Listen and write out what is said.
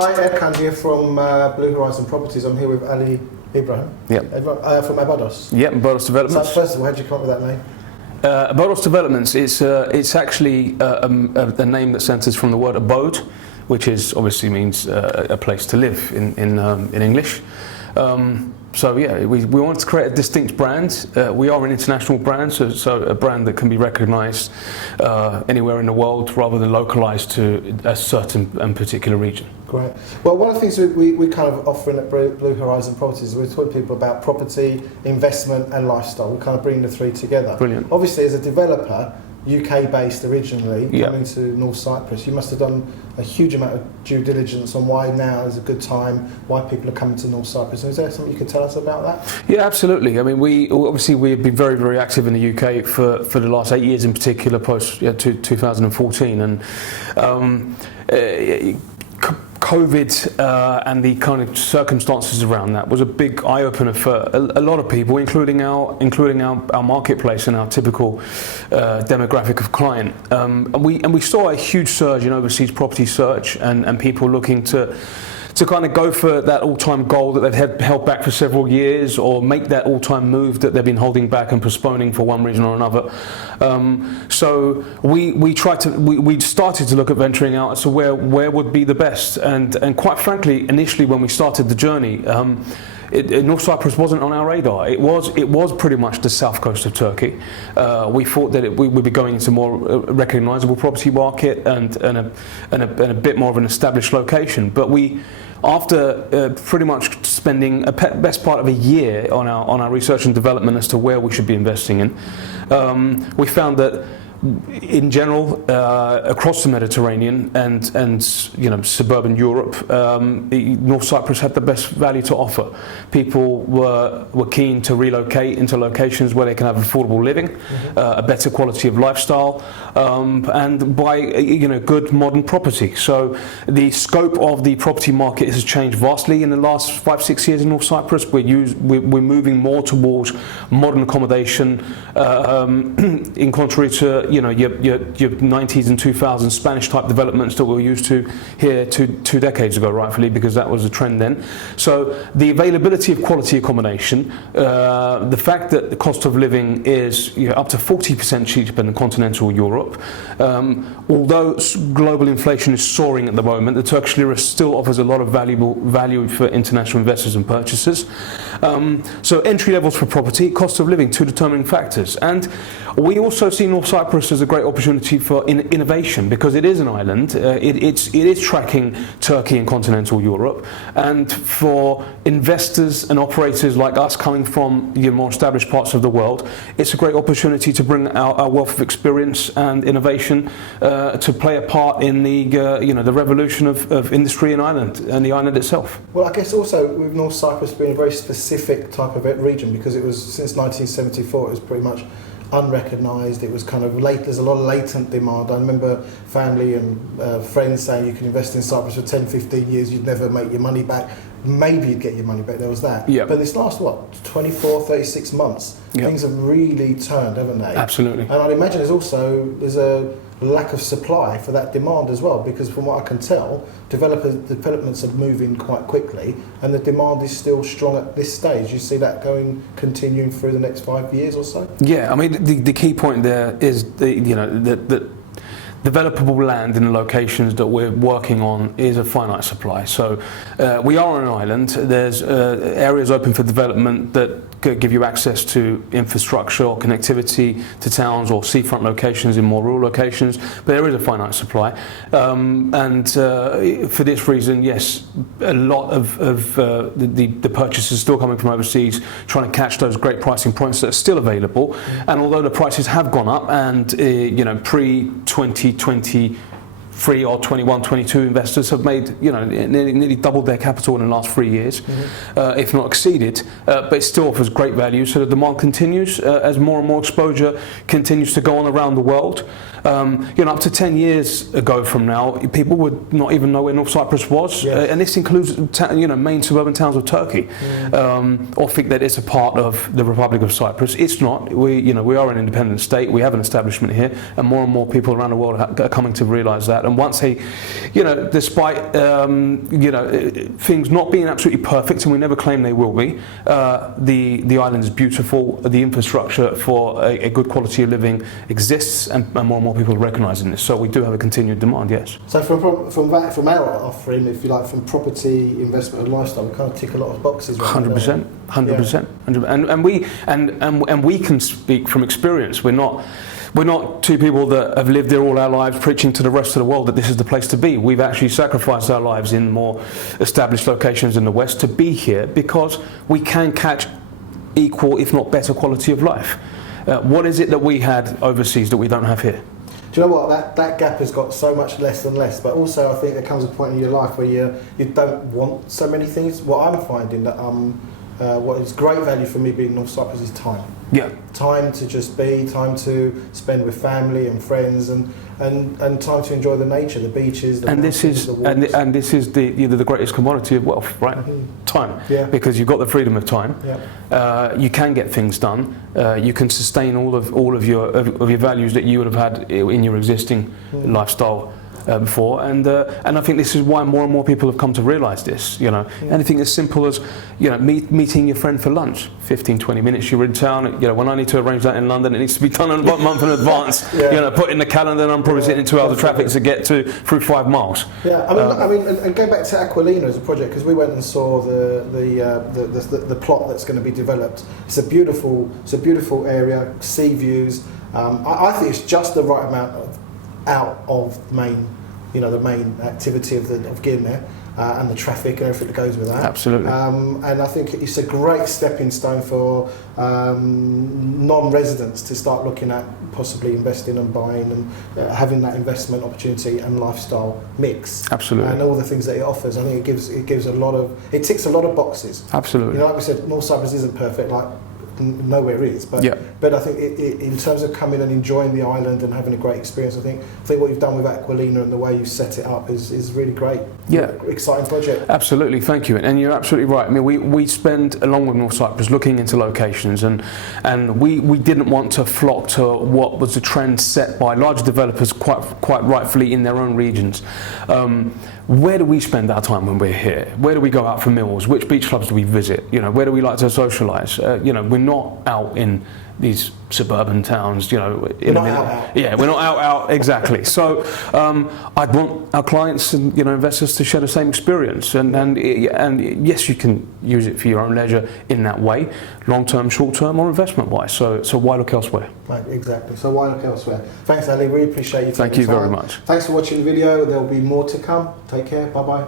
Hi, Erkan here from Blue Horizon Properties. I'm here with Ibrahim. Yep. From Abodos. Yep, Abodos Developments. So first of all, how did you come up with that name? Abodos Developments, it's actually a name that centres from the word abode, which is obviously means a place to live in English. So yeah, we wanted to create a distinct brand. We are an international brand, so a brand that can be recognised anywhere in the world rather than localised to a certain and particular region. Great. Well, one of the things we kind of offering at Blue Horizon Properties is we're talking to people about property, investment and lifestyle. We kind of bring the three together. Brilliant. Obviously, as a developer, UK based originally, Yep. coming to North Cyprus, you must have done a huge amount of due diligence on why now is a good time, why people are coming to North Cyprus. Is there something you could tell us about that? Yeah, absolutely. I mean, we've been very, very active in the UK for the last 8 years in particular, post 2014, and COVID and the kind of circumstances around that was a big eye opener for a lot of people, including our marketplace and our typical demographic of client. And we saw a huge surge in overseas property search and people looking to kind of go for that all-time goal that they've held back for several years, or make that all-time move that they've been holding back and postponing for one reason or another. So we started to look at venturing out as to where would be the best, and quite frankly, initially when we started the journey, North Cyprus wasn't on our radar. It was pretty much the south coast of Turkey. We thought that we would be going into a more recognisable property market and a bit more of an established location. But after pretty much spending a best part of a year on our research and development as to where we should be investing in, we found that in general, across the Mediterranean and suburban Europe, North Cyprus had the best value to offer. People were keen to relocate into locations where they can have affordable living, a better quality of lifestyle, and buy good modern property. So the scope of the property market has changed vastly in the last 5-6 years in North Cyprus. We're moving more towards modern accommodation, in contrary to your 90s and 2000s Spanish type developments that we were used to here two decades ago, rightfully, because that was a trend then. So the availability of quality accommodation, the fact that the cost of living is up to 40% cheaper than continental Europe, although global inflation is soaring at the moment, the Turkish lira still offers a lot of value for international investors and purchasers. So entry levels for property, cost of living, two determining factors. And we also see North Cyprus as a great opportunity for innovation, because it is an island. It is tracking Turkey and continental Europe, and for investors and operators like us coming from more established parts of the world, it's a great opportunity to bring our wealth of experience and innovation to play a part in the revolution of industry in Ireland and the island itself. Well, I guess also with North Cyprus being a very specific type of region, because it was since 1974 it was pretty much unrecognised. It was kind of late. There's a lot of latent demand. I remember family and friends saying you can invest in Cyprus for 10-15 years, you'd never make your money back. Maybe you'd get your money back, there was that. Yep. But this last 36 months, Yep. Things have really turned, haven't they? Absolutely. And I'd imagine there's a lack of supply for that demand as well, because from what I can tell, developments are moving quite quickly, and the demand is still strong at this stage. You see that continuing through the next 5 years or so? Yeah, I mean the key point there is the developable land in the locations that we're working on is a finite supply. So we are on an island. There's areas open for development that give you access to infrastructure or connectivity to towns or seafront locations in more rural locations, but there is a finite supply. And for this reason, yes, a lot of the purchases still coming from overseas, trying to catch those great pricing points that are still available. And although the prices have gone up, and pre-2023 or 21, 22 investors have made nearly doubled their capital in the last 3 years, if not exceeded. But it still offers great value. So the demand continues as more and more exposure continues to go on around the world. Up to 10 years ago from now, people would not even know where North Cyprus was, yes. And this includes main suburban towns of Turkey, or think that it's a part of the Republic of Cyprus. It's not. We are an independent state. We have an establishment here, and more people around the world are coming to realise that And once they, despite things not being absolutely perfect, and we never claim they will be, the island is beautiful. The infrastructure for a good quality of living exists, and more and more people are recognising this. So we do have a continued demand, yes. So from our offering, if you like, from property, investment and lifestyle, we kind of tick a lot of boxes. 100%, 100%. And we can speak from experience. We're not two people that have lived there all our lives preaching to the rest of the world that this is the place to be. We've actually sacrificed our lives in more established locations in the West to be here because we can catch equal, if not better, quality of life. What is it that we had overseas that we don't have here? Do you know what? That gap has got so much less and less, but also I think there comes a point in your life where you don't want so many things. What I'm finding that what is great value for me being North Cyprus is time. Yeah. Time to just be, time to spend with family and friends, and time to enjoy the nature, the beaches, the mountains, the walks. And this is the greatest commodity of wealth, right? Mm-hmm. Time. Yeah. Because you've got the freedom of time. Yeah. You can get things done. You can sustain all of your values that you would have had in your existing lifestyle before, and I think this is why more and more people have come to realise this. Anything as simple as meeting your friend for lunch, 15-20 minutes. You're in town. When I need to arrange that in London, it needs to be done a month in advance. Yeah. Put in the calendar, and I'm probably sitting in 2 hours of traffic to get through 5 miles. Yeah, I mean, and going back to Aquilina as a project, because we went and saw the plot that's going to be developed. It's a beautiful area, sea views. I think it's just the right amount out of the main activity of getting there, and the traffic and everything that goes with that. Absolutely. And I think it's a great stepping stone for non-residents to start looking at possibly investing and buying and having that investment opportunity and lifestyle mix. Absolutely. And all the things that it offers. I think it ticks a lot of boxes. Absolutely. Like we said, North Cyprus isn't perfect. Nowhere is, but I think in terms of coming and enjoying the island and having a great experience, I think what you've done with Aquilina and the way you set it up is really great. Yeah, exciting project. Absolutely, thank you, and you're absolutely right. I mean, we spend along with North Cyprus looking into locations, and we didn't want to flock to what was the trend set by large developers quite rightfully in their own regions. Where do we spend our time when we're here? Where do we go out for meals? Which beach clubs do we visit? Where do we like to socialise? We're not out in these suburban towns, we're not out. Yeah, we're not out exactly. So I'd want our clients and investors to share the same experience, and yes, you can use it for your own leisure in that way, long term, short term, or investment wise. So why look elsewhere? Right, exactly. So why look elsewhere? Thanks, Ali. Really appreciate you. Thank you very much. Thanks for watching the video. There will be more to come. Take care. Bye bye.